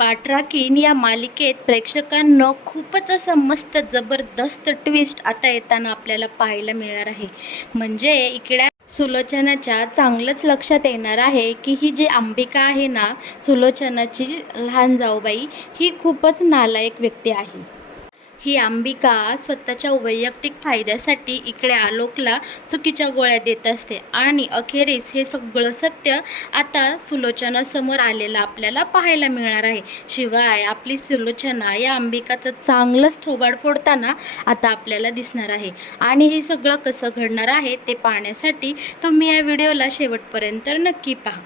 पाठराखीण या मालिकेत प्रेक्षकांना खूपच असं मस्त जबरदस्त ट्विस्ट आता येताना आपल्याला पाहायला मिळणार आहे. म्हणजे इकडे सुलोचनाच्या चांगलंच लक्षात येणार आहे की ही जी अंबिका आहे ना, सुलोचनाची लहान जाऊबाई, ही खूपच नालायक व्यक्ती आहे. ही अंबिका स्वतःच्या वैयक्तिक फायद्यासाठी इकडे आलोकला चुकीच्या गोळ्या देत असते आणि अखेरीस हे सगळं सत्य आता सुलोचनासमोर आलेलं आपल्याला पाहायला मिळणार आहे. शिवाय आपली सुलोचना या अंबिकाचं चांगलंच थोबाड फोडताना आता आपल्याला दिसणार आहे. आणि हे सगळं कसं घडणार आहे ते पाहण्यासाठी तुम्ही या व्हिडिओला शेवटपर्यंत नक्की पहा.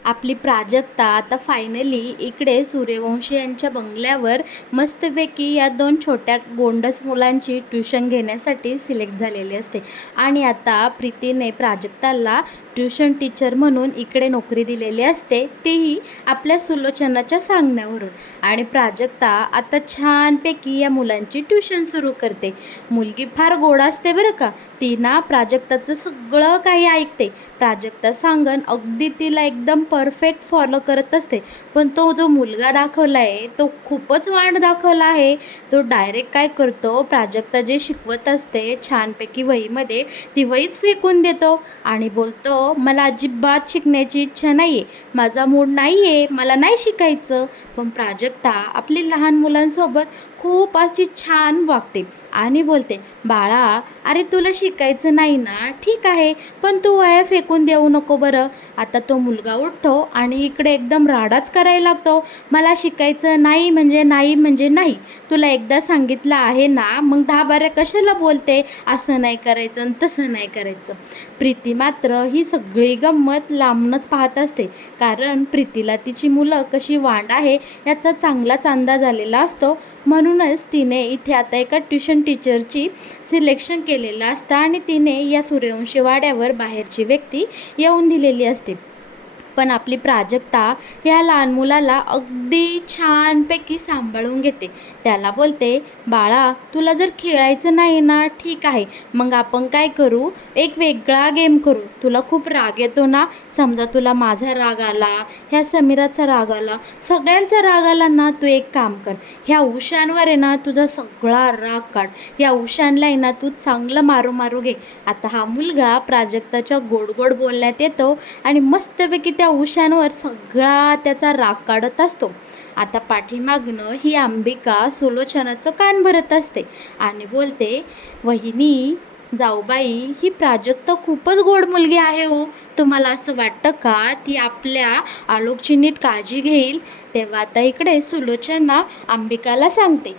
आपली प्राजक्ता आता फायनली इकडे सूर्यवंशी यांच्या बंगल्यावर मस्तपैकी या दोन छोट्या गोंडस मुलांची ट्युशन घेण्यासाठी सिलेक्ट झालेली असते. आणि आता प्रीतीने प्राजक्ताला ट्युशन टीचर म्हणून इकडे नोकरी दिलेली असते, तीही आपल्या सुलोचनाच्या सांगण्यावरून. आणि प्राजक्ता आता छानपैकी या मुलांची ट्युशन सुरू करते. मुलगी फार गोड असते बरं का. ती ना प्राजक्ताचं सगळं काही ऐकते. प्राजक्ता सांगन अगदी तिला एकदम परफेक्ट फॉलो करत असते. पण तो जो मुलगा दाखवला आहे तो खूपच वांड दाखवला आहे. तो डायरेक्ट काय करतो, प्राजक्ता जे शिकवत असते छानपैकी वहीमध्ये, ती वहीच फेकून देतो आणि बोलतो, मला अजिबात शिकण्याची इच्छा नाही आहे, माझा मूड नाही आहे, मला नाही शिकायचं. पण प्राजक्ता आपली लहान मुलांसोबत खूप अशी छान वागते आणि बोलते, बाळा अरे तुला शिकायचं नाही ना, ठीक आहे, पण तू वह्या फेकून देऊ नको बरं. आता तो मुलगा उठतो आणि इकडे एकदम राडाच करायला लागतो, मला शिकायचं नाही म्हणजे नाही म्हणजे नाही. तुला एकदा सांगितलं आहे ना, मग 10-12 कशाला बोलते, असं नाही करायचं आणि तसं नाही करायचं. प्रीती मात्र ही सगळी गंमत लांबनच पाहत असते, कारण प्रीतीला तिची मुलं कशी वांड आहे याचा चांगलाच अंदाज आलेला असतो. म्हणूनच तिने इथे आता एका ट्युशन टीचरची सिलेक्शन केलेलं असतं आणि तिने या सूर्यवंशी वाड्यावर बाहेरची व्यक्ती येऊन दिलेली असते. पण आपली प्राजक्ता ह्या लहान मुलाला अगदी छानपैकी सांभाळून घेते. त्याला बोलते, बाळा तुला जर खेळायचं नाही ना, ठीक आहे, मग आपण काय करू, एक वेगळा गेम करू. तुला खूप राग येतो ना, समजा तुला माझा राग आला, ह्या समीराचा राग आला, सगळ्यांचा राग आला ना, तू एक काम कर, ह्या उशांवर आहे ना तुझा सगळा राग काढ, ह्या उशांना आहे ना तू चांगलं मारू घे. आता हा मुलगा प्राजक्ताच्या गोड गोड बोलण्यात येतो आणि मस्तपैकी त्या उशांवर सगळा त्याचा राग काढत असतो. आता पाठीमागनं ही अंबिका सुलोचनाचं कान भरत असते आणि बोलते, वहिनी जाऊबाई ही प्राजक्ता खूपच गोड मुलगी आहे हो, तुम्हाला असं वाटतं का ती आपल्या आलोकची नीट काळजी घेईल. तेव्हा आता इकडे सुलोचना अंबिकाला सांगते,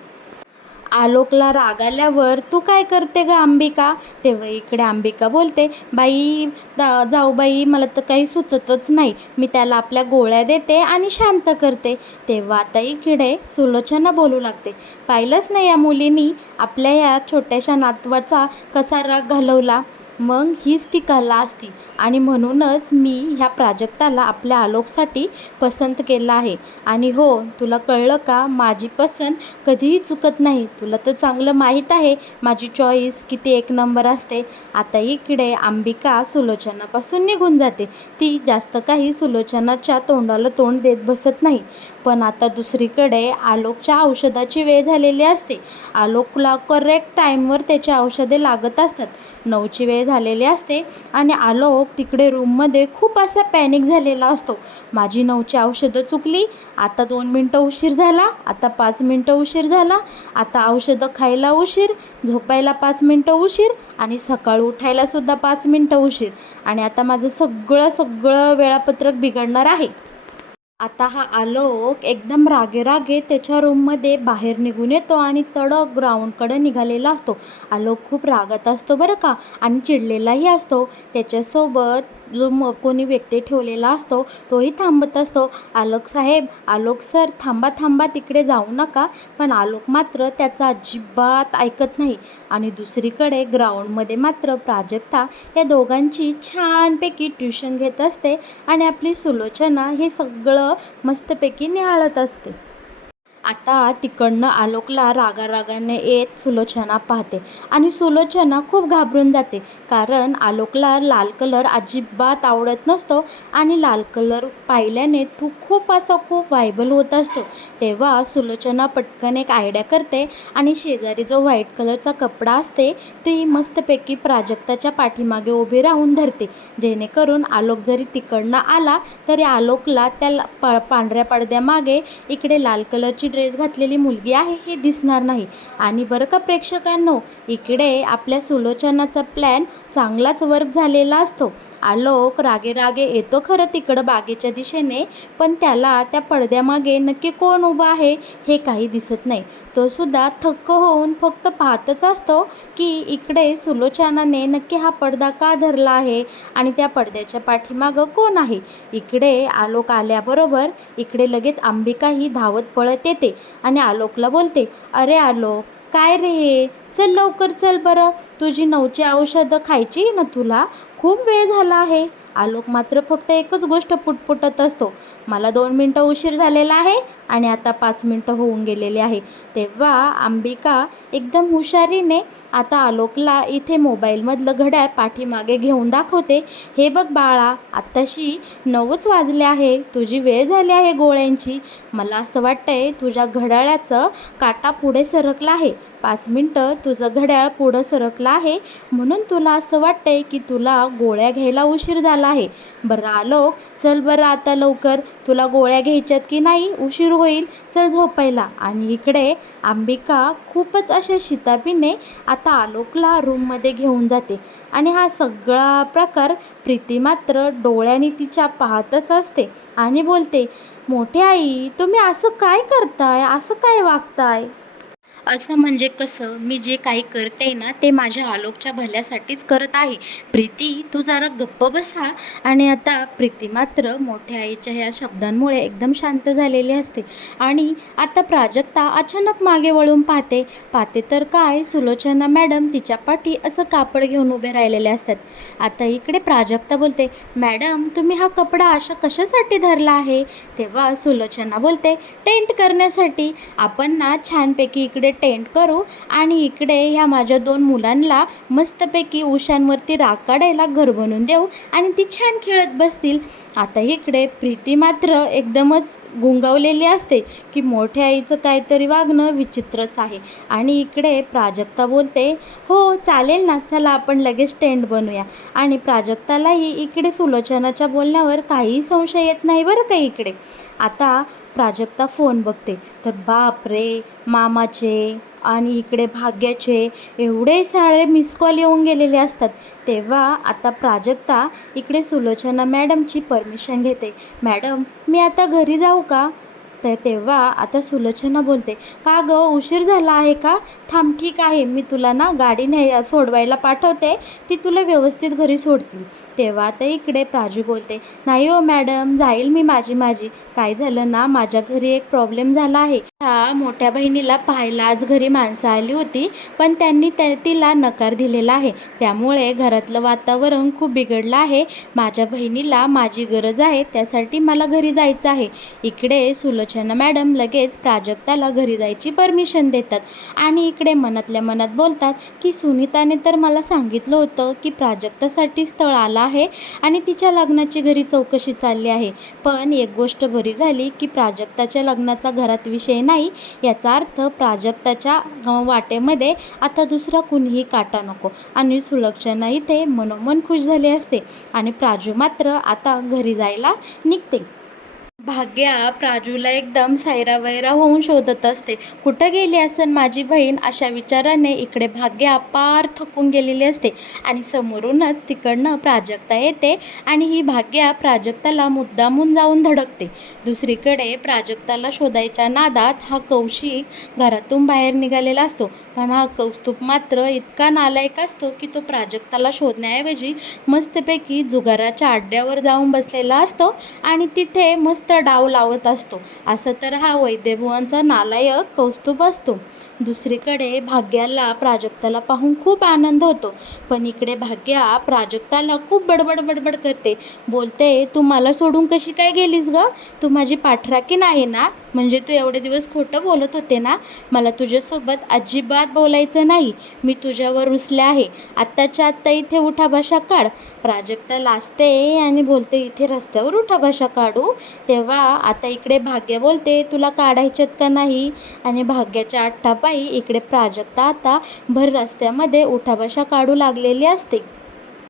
आलोकला राग आल्यावर तू काय करते ग अंबिका. तेव्हा इकडे अंबिका बोलते, बाई जाऊबाई मला तर काही सुचतच नाही, मी त्याला आपल्या गोळ्या देते आणि शांत करते. तेव्हा आता इकडे सुलोचना बोलू लागते, पाहिलंच नाही या मुलीनी आपल्या या छोट्याशा नातवाचा कसा राग घालवला, मग हीच ती कला असती आणि म्हणूनच मी ह्या प्राजक्ताला आपल्या आलोकसाठी पसंत केलं आहे. आणि हो, तुला कळलं का, माझी पसंत कधीही चुकत नाही, तुला तर चांगलं माहीत आहे माझी चॉईस किती एक नंबर असते. आता इकडे अंबिका सुलोचनापासून निघून जाते. ती जास्त काही सुलोचनाच्या तोंडाला तोंड देत बसत नाही. पण आता दुसरीकडे आलोकच्या औषधाची वेळ झालेली असते. आलोकला करेक्ट टाईमवर त्याची औषधे लागत असतात. 9ची वेळ झालेली असते आणि आलोक तिकडे रूममध्ये खूप असा पॅनिक झालेला असतो. माझी 9ची औषधं चुकली, आता 2 मिनटं उशीर झाला, आता 5 मिनटं उशीर झाला, आता औषधं खायला उशीर, झोपायला 5 मिनटं उशीर आणि सकाळी उठायलासुद्धा 5 मिनटं उशीर आणि आता माझं सगळं वेळापत्रक बिघडणार आहे. आता हा आलोक एकदम रागे त्याच्या रूममध्ये बाहेर निघून येतो आणि तडक ग्राउंडकडे निघालेला असतो. आलोक खूप रागात असतो बरं का आणि चिडलेलाही असतो. त्याच्यासोबत जो कोणी व्यक्ती ठेवलेला असतो तोही थांबत असतो. आलोक साहेब, आलोक सर, थांबा तिकडे जाऊ नका. पण आलोक मात्र त्याचं अजिबात ऐकत नाही. आणि दुसरीकडे ग्राउंडमध्ये मात्र प्राजक्ता या दोघांची छानपैकी ट्युशन घेत असते आणि आपली सुलोचना हे सगळं मस्तपैकी निहाळत असते. आता तिकडनं आलोकला रागारागाने येत सुलोचना पाहते आणि सुलोचना खूप घाबरून जाते, कारण आलोकला लाल कलर अजिबात आवडत नसतो आणि लाल कलर पाहिल्याने तो खूप व्हायबल होत असतो. तेव्हा सुलोचना पटकन एक आयडिया करते आणि शेजारी जो व्हाईट कलरचा कपडा असते ती मस्तपैकी प्राजक्ताच्या पाठीमागे उभी राहून धरते, जेणेकरून आलोक जरी तिकडनं आला तरी आलोकला त्या पांढऱ्या पडद्यामागे इकडे लाल कलरची ड्रेस घातलेली मुलगी आहे हे दिसणार नाही. आणि बरं का प्रेक्षकांनो, इकडे आपल्या सुलोचनाचा प्लॅन चांगलाच वर्क झालेला असतो. आलोक रागे येतो खरं तिकडं बागेच्या दिशेने, पण त्याला त्या पडद्यामागे नक्की कोण उभं आहे हे काही दिसत नाही. तो सुद्धा थक्क होऊन फक्त पाहतच असतो की इकडे सुलोचनाने नक्की हा पडदा का धरला आहे आणि त्या पडद्याच्या पाठीमागं कोण आहे. इकडे आलोक आल्याबरोबर इकडे लगेच अंबिका ही धावत पळत येते आणि आलोकला बोलते, अरे आलोक, काय रे हे, चल लवकर चल बरं, तुझी 9ची औषधं खायची ना तुला, खूप वेळ झाला आहे. आलोक मात्र फक्त एकच गोष्ट पुटपुटत असतो, मला 2 मिनटं उशीर झालेला आहे आणि आता 5 मिनटं होऊन गेलेली आहे. तेव्हा अंबिका एकदम हुशारीने आता आलोकला इथे मोबाईलमधलं घड्याळ पाठीमागे घेऊन दाखवते, हे बघ बाळा, आत्ताशी 9च वाजले आहे, तुझी वेळ झाली आहे गोळ्यांची. मला असं वाटतंय तुझ्या घड्याळाचं काटा पुढे सरकला आहे, 5 मिनटं तुझं घड्याळ पुढं सरकलं आहे, म्हणून तुला असं वाटतंय की तुला गोळ्या घ्यायला उशीर झाला आहे. बरं आलोक, चल बरं आता लवकर, तुला गोळ्या घ्यायच्यात की नाही, उशीर होईल, चल झोपायला. आणि इकडे अंबिका खूपच अशा शिताफीने आता आलोकला रूममध्ये घेऊन जाते आणि हा सगळा प्रकार प्रीती मात्र डोळ्यांनी तिच्या पाहतच असते आणि बोलते, मोठी आई, तुम्ही असं काय करताय, असं काय वागताय. असं म्हणजे कसं, मी जे काही करते ना ते माझ्या आलोकच्या भल्यासाठीच करत आहे. प्रीती, तू जरा गप्प बसा. आणि आता प्रीती मात्र मोठ्या आईच्या ह्या शब्दांमुळे एकदम शांत झालेली असते आणि आता प्राजक्ता अचानक मागे वळून पाहते तर काय, सुलोचना मॅडम तिच्या पाठी असं कापड घेऊन उभे राहिलेले असतात. आता इकडे प्राजक्ता बोलते, मॅडम तुम्ही हा कपडा अशा कशासाठी धरला आहे. तेव्हा सुलोचना बोलते, टेंट करण्यासाठी. आपण ना छानपैकी इकडे टेंट करू आणि इकडे ह्या माझ्या 2 मुलांना मस्तपैकी उशांवरती राग काढायला घर बनवून देऊ आणि ती छान खेळत बसतील. आता इकडे प्रीती मात्र एकदमच गुंगावलेली असते की मोठ्या आईचं काहीतरी वागणं विचित्रच आहे. आणि इकडे प्राजक्ता बोलते, हो चालेल ना, चला आपण लगेच टेंट बनवूया. आणि प्राजक्तालाही इकडे सुलोचनाच्या बोलण्यावर काहीही संशय येत नाही बरं का. इकडे आता प्राजक्ता फोन बघते तर बाप रे, मामाचे आणि इकडे भाग्याचे एवढे सारे मिस कॉल येऊन गेलेले असतात. तेव्हा आता प्राजक्ता इकडे सुलोचना मॅडमची परमिशन घेते, मॅडम मी आता घरी जाऊ का. तर तेव्हा आता सुलोचना बोलते, का गं, उशीर झाला आहे का. थांब, ठीक आहे, मी तुला ना गाडी सोडवायला पाठवते, ती तुला व्यवस्थित घरी सोडतील. तेव्हा आता इकडे प्राजू बोलते, नाही हो मॅडम, जाईल मी माझी. काय झालं ना, माझ्या घरी एक प्रॉब्लेम झाला आहे. ह्या मोठ्या बहिणीला पाहायला आज घरी माणसं आली होती, पण त्यांनी तिला नकार दिलेला आहे, त्यामुळे घरातलं वातावरण खूप बिघडलं आहे. माझ्या बहिणीला माझी गरज आहे, त्यासाठी मला घरी जायचं आहे. इकडे सुलोचना मॅडम लगेच प्राजक्ताला घरी जायची परमिशन देतात आणि इकडे मनातल्या मनात बोलतात की सुनीताने तर मला सांगितलं होतं की प्राजक्तासाठी स्थळ आलं आहे आणि तिच्या लग्नाची घरी चौकशी चालली आहे. पण एक गोष्ट बरी झाली की प्राजक्ताच्या लग्नाचा घरात विषय नाही, याचा अर्थ प्राजक्ताच्या वाटेमध्ये आता दुसरा कुणीही काटा नको. आणि सुलोचना इथे मनोमन खुश झाली असते आणि प्राजू मात्र आता घरी जायला निघते. भाग्या प्राजूला एकदम सैरावैरा होऊन शोधत असते, कुठं गेली असेल माझी बहीण, अशा विचाराने इकडे भाग्या पार थकून गेलेली असते आणि समोरूनच तिकडनं प्राजक्ता येते आणि ही भाग्या प्राजक्ताला मुद्दामून जाऊन धडकते. दुसरीकडे प्राजक्ताला शोधायच्या नादात हा कौशिक घरातून बाहेर निघालेला असतो, पण हा कौस्तुभ मात्र इतका नालायक असतो की तो प्राजक्ताला शोधण्याऐवजी मस्तपैकी जुगाराच्या अड्ड्यावर जाऊन बसलेला असतो आणि तिथे मस्त डाव लावत असतो. असं तर हा वैद्यभुवांचा नालायक कौस्तुभ असतो. दुसरीकडे भाग्याला प्राजक्ताला पाहून खूप आनंद होतो, पण इकडे भाग्या प्राजक्ताला खूप बडबड करते, बोलते, तू मला सोडून कशी काय गेलीस ग, तू माझी पाठराखीण आहे ना. म्हणजे तू एवढे दिवस खोटं बोलत होते ना? मला तुझ्यासोबत अजिबात बोलायचं नाही. मी तुझ्यावर रुसले आहे. आत्ताच्या आत्ता इथे उठाबशा काढ. प्राजक्ता लाजते आणि बोलते, इथे रस्त्यावर उठाबशा काढू? तेव्हा आता इकडे भाग्य बोलते, तुला काढायच्यात का नाही? आणि भाग्याच्या आट्टापायी इकडे प्राजक्ता आता भर रस्त्यामध्ये उठाबशा काढू लागलेली असते.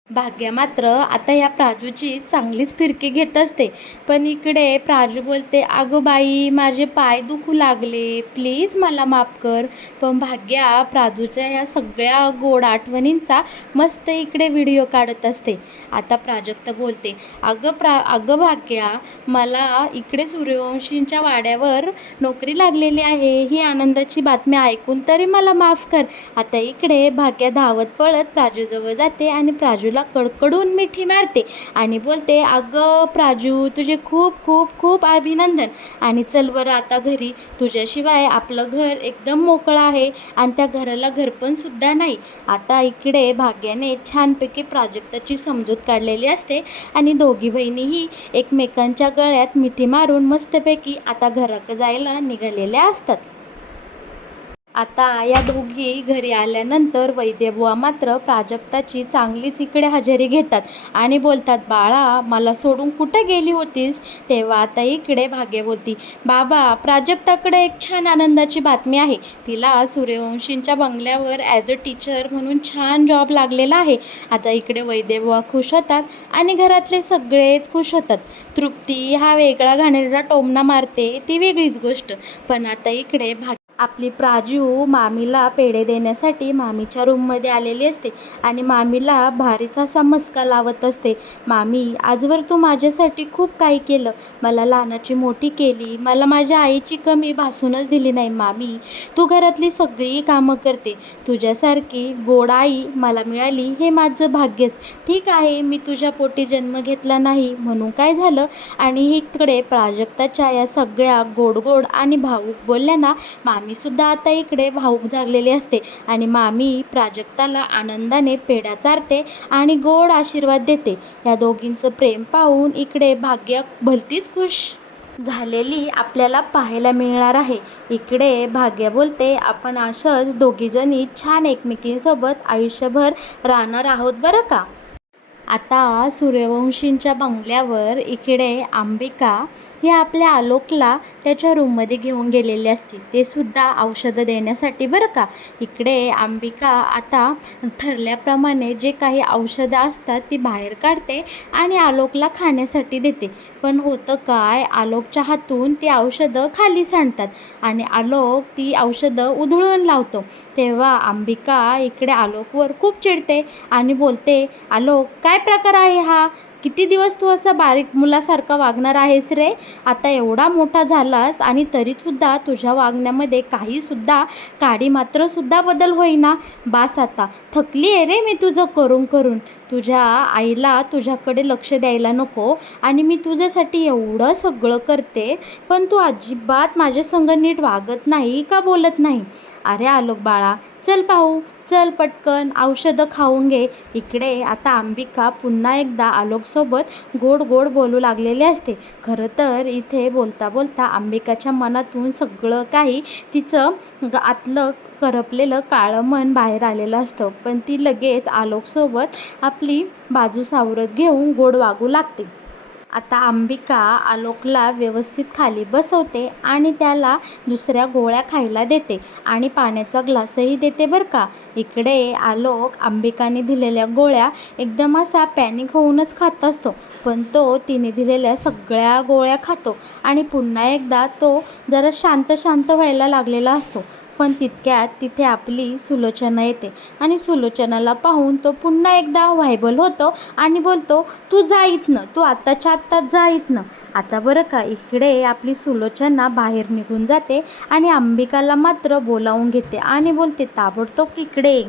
भाग्या मात्र आता या प्राजूची चांगलीच फिरकी घेत असते. पण इकडे प्राजू बोलते, अगं बाई, माझे पाय दुखू लागले, प्लीज मला माफ कर. पण भाग्या प्राजूच्या ह्या सगळ्या गोड आठवणींचा मस्त इकडे व्हिडिओ काढत असते. आता प्राजक्ता बोलते, अगं भाग्या, मला इकडे सूर्यवंशींच्या वाड्यावर नोकरी लागलेली आहे, ही आनंदाची बातमी ऐकून तरी मला माफ कर. आता इकडे भाग्या धावत पळत प्राजूजवळ जाते आणि प्राजूला कडकडून मिठी मारते आणि बोलते, अगं प्राजू, तुझे खूप खूप खूप अभिनंदन. आणि चल बरं आता घरी. तुझ्याशिवाय आपलं घर एकदम मोकळं आहे आणि त्या घराला घरपण सुद्धा नाही. आता इकडे भाग्याने छानपैकी प्राजक्ताची समजूत काढलेली असते आणि दोघी बहिणीही एकमेकांच्या गळ्यात मिठी मारून मस्तपैकी आता घराकडे जायला निघालेल्या असतात. आता या दोघी घरी आल्यानंतर वैद्यबुवा मात्र प्राजक्ताची चांगलीच इकडे हजेरी घेतात आणि बोलतात, बाळा, मला सोडून कुठे गेली होतीस? तेव्हा आता इकडे भाग्य बोलती, बाबा, प्राजक्ताकडे एक छान आनंदाची बातमी आहे. तिला सूर्यवंशींच्या बंगल्यावर ॲज अ टीचर म्हणून छान जॉब लागलेला आहे. आता इकडे वैद्यबुवा खुश होतात आणि घरातले सगळेच खुश होतात. तृप्ती हा वेगळा घाणेरडा टोमणा मारते, ती वेगळीच गोष्ट. पण आता इकडे आपली प्राजू मामीला पेढे देण्यासाठी मामीच्या रूममध्ये आलेली असते आणि मामीला भारीच असा मस्का लावत असते. मामी, आजवर तू माझ्यासाठी खूप काही केलं. मला लहानाची मोठी केली. मला माझ्या आईची कमी भासूनच दिली नाही. मामी, तू घरातली सगळी कामं करते. तुझ्यासारखी गोड आई मला मिळाली हे माझं भाग्यच. ठीक आहे, मी तुझ्या पोटी जन्म घेतला नाही म्हणून काय झालं? आणि इकडे प्राजक्ताच्या या सगळ्या गोड गोड आणि भावूक बोलल्याना मामीसुद्धा आता इकडे भावूक झालेली असते आणि मामी प्राजक्ताला आनंदाने पेढा चारते आणि गोड आशीर्वाद देते. या दोघींचं प्रेम पाहून इकडे भाग्य भलतीच खुश झालेली आपल्याला पाहायला मिळणार आहे. इकडे भाग्य बोलते, आपण असंच दोघीजणी छान एकमेकींसोबत आयुष्यभर राहणार आहोत बरं का. आता सूर्यवंशींच्या बंगल्यावर इकडे अंबिका ही आपल्या आलोकला त्याच्या रूममध्ये घेऊन गेलेली असते, ते सुद्धा औषधं देण्यासाठी बरं का. इकडे अंबिका आता ठरल्याप्रमाणे जे काही औषधं असतात ती बाहेर काढते आणि आलोकला खाण्यासाठी देते. पण होतं काय, आलोकच्या हातून ती औषधं खाली सांडतात आणि आलोक ती औषधं उधळून लावतो. तेव्हा अंबिका इकडे आलोकवर खूप चिडते आणि बोलते, आलोक, काय प्रकार आहे हा? किती दिवस तू असा बारीक मुलासारखा वागणार आहेस रे? आता एवढा मोठा झालास आणि तरीसुद्धा तुझ्या वागण्यामध्ये काहीसुद्धा काडी मात्रसुद्धा बदल होईना. बास आता, थकली आहे रे मी तुझं करून करून. तुझ्या आईला तुझ्याकडे लक्ष द्यायला नको आणि मी तुझ्यासाठी एवढं सगळं करते, पण तू अजिबात माझ्या संग नीट वागत नाही का बोलत नाही? अरे आलोक बाळा, चल पाहू, चल पटकन औषधं खाऊन घे. इकडे आता अंबिका पुन्हा एकदा आलोकसोबत गोड गोड बोलू लागलेले असते. खरं तर इथे बोलता बोलता अंबिकाच्या मनातून सगळं काही तिचं आतलं करपलेलं काळं मन बाहेर आलेलं असतं. पण ती लगेच आलोकसोबत आपली बाजू सावरत घेऊन गोड वागू लागते. आता अंबिका आलोकला व्यवस्थित खाली बसवते आणि त्याला दुसऱ्या गोळ्या खायला देते आणि पाण्याचा ग्लासही देते बरं का. इकडे आलोक अंबिकाने दिलेल्या गोळ्या एकदम असा पॅनिक होऊनच खात असतो, पण तो तिने दिलेल्या सगळ्या गोळ्या खातो आणि पुन्हा एकदा तो जरा शांत शांत व्हायला लागलेला असतो. पण तितक्यात तिथे आपली सुलोचना येते आणि सुलोचनाला पाहून तो पुन्हा एकदा व्हायबल होतो आणि बोलतो, तू जा इथनं, तू आत्ताच्या आत्ताच जा इथनं. आता बरं का इकडे आपली सुलोचना बाहेर निघून जाते आणि अंबिकाला मात्र बोलावून घेते आणि बोलते, ताबडतोब इकडे.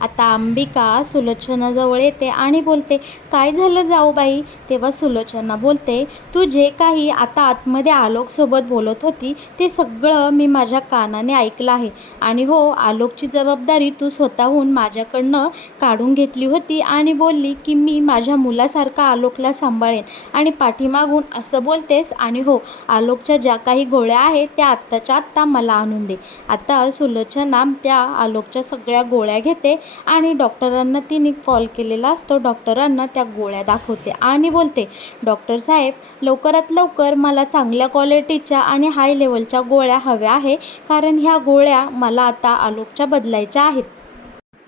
आता अंबिका सुलोचनाजवळ येते आणि बोलते, काय झालं जाऊबाई? तेव्हा सुलोचना बोलते, तू जे काही आता आतमध्ये आलोकसोबत बोलत होती ते सगळं मी माझ्या कानाने ऐकलं आहे. आणि हो, आलोकची जबाबदारी तू स्वतःहून माझ्याकडनं काढून घेतली होती आणि बोलली की मी माझ्या मुलासारखा आलोकला सांभाळेन आणि पाठीमागून असं बोलतेस. आणि हो, आलोकच्या ज्या काही गोळ्या आहेत त्या आत्ताच्या आत्ता मला आणून दे. आता सुलोचना त्या आलोकच्या सगळ्या गोळ्या घेते आणि डॉक्टरांना तिने कॉल केलेला असतो. डॉक्टरांना त्या गोळ्या दाखवते आणि बोलते, डॉक्टर साहेब, लवकरात लवकर मला चांगल्या क्वालिटीच्या आणि हाय लेवलच्या गोळ्या हव्या आहे, कारण ह्या गोळ्या मला आता आलोकच्या बदलायच्या आहेत.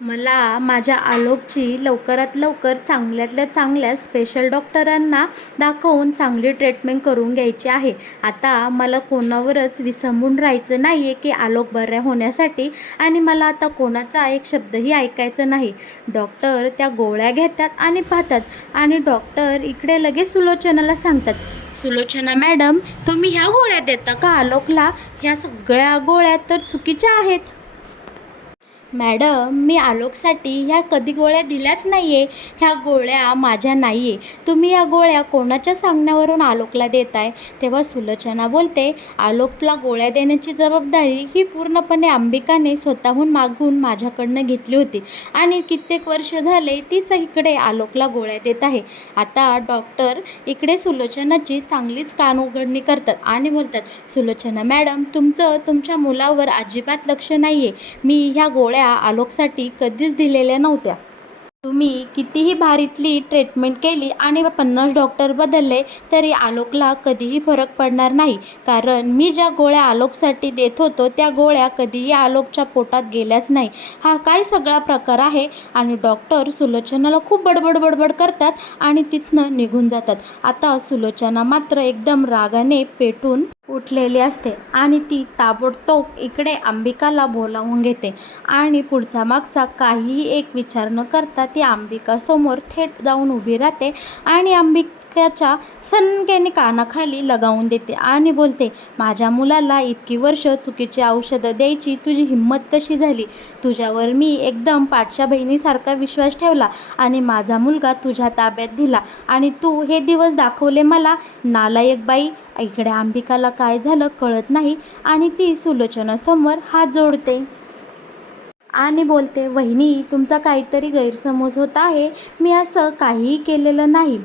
मला माझ्या आलोकची लवकरात लवकर चांगल्यातल्या चांगल्या स्पेशल डॉक्टरांना दाखवून चांगली ट्रीटमेंट करून घ्यायची आहे. आता मला कोणावरच विसंबून राहायचं नाही आहे की आलोक बऱ्या होण्यासाठी, आणि मला आता कोणाचा एक शब्दही ऐकायचा नाही. डॉक्टर त्या गोळ्या घेतात आणि पाहतात, आणि डॉक्टर इकडे लगेच सुलोचनाला सांगतात, सुलोचना मॅडम, तुम्ही ह्या गोळ्या देता का आलोकला? ह्या सगळ्या गोळ्या तर चुकीच्या आहेत. मॅडम, मी आलोकसाठी ह्या कधी गोळ्या दिल्याच नाही आहे. ह्या गोळ्या माझ्या नाही आहे. तुम्ही या गोळ्या कोणाच्या सांगण्यावरून आलोकला देताय? तेव्हा सुलोचना बोलते, आलोकला गोळ्या देण्याची जबाबदारी ही पूर्णपणे अंबिकाने स्वतःहून मागून माझ्याकडनं घेतली होती आणि कित्येक वर्ष झाले तीच इकडे आलोकला गोळ्या देत आहे. आता डॉक्टर इकडे सुलोचनाची चांगलीच कानउघडणी करतात आणि बोलतात, सुलोचना मॅडम, तुमच्या मुलावर अजिबात लक्ष नाही आहे. मी ह्या गोळ्या आलोकसाठी कधीच दिलेल्या नव्हत्या. तुम्ही कितीही भारीतली ट्रीटमेंट केली आणि 50 डॉक्टर बदलले तरी आलोकला कधीही फरक पडणार नाही, कारण मी ज्या गोळ्या आलोकसाठी देत होतो त्या गोळ्या कधीही आलोकच्या पोटात गेल्याच नाही. हा काय सगळा प्रकार आहे? आणि डॉक्टर सुलोचनाला खूप बडबड करतात आणि तिथनं निघून जातात. आता सुलोचना मात्र एकदम रागाने पेटून उठलेली असते आणि ती ताबडतोब इकडे अंबिकाला बोलावून घेते आणि पुढचा मागचा काहीही एक विचार न करता ती अंबिकासमोर थेट जाऊन उभी राहते आणि अंबिकाच्या सनकेने कानाखाली लगावून देते आणि बोलते, माझ्या मुलाला इतकी वर्ष चुकीची औषधं द्यायची तुझी हिंमत कशी झाली? तुझ्यावर मी एकदम पाठच्या बहिणीसारखा विश्वास ठेवला आणि माझा मुलगा तुझ्या ताब्यात दिला आणि तू हे दिवस दाखवले मला, नालायक बाई. इकडे अंबिकाला काय झालं कळत नाही आणि ती सुलोचनासमोर हात जोडते आणि बोलते, वहिनी, तुमचा काहीतरी गैरसमज होत आहे. मी असं काहीही केलेलं नाही.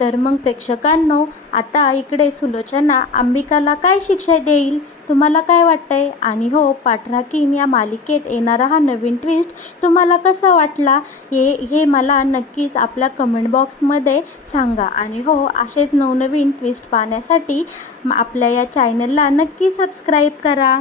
तर मग प्रेक्षकांनो, आता इकडे सुलोचना अंबिकाला काय शिक्षा देईल? तुम्हाला काय वाटतंय? आणि हो, पाठराखीण या मालिकेत येणारा हा नवीन ट्विस्ट तुम्हाला कसा वाटला हे मला नक्कीच आपल्या कमेंट बॉक्समध्ये सांगा. आणि हो, असेच नवनवीन ट्विस्ट पाहण्यासाठी आपल्या या चॅनलला नक्की सबस्क्राईब करा.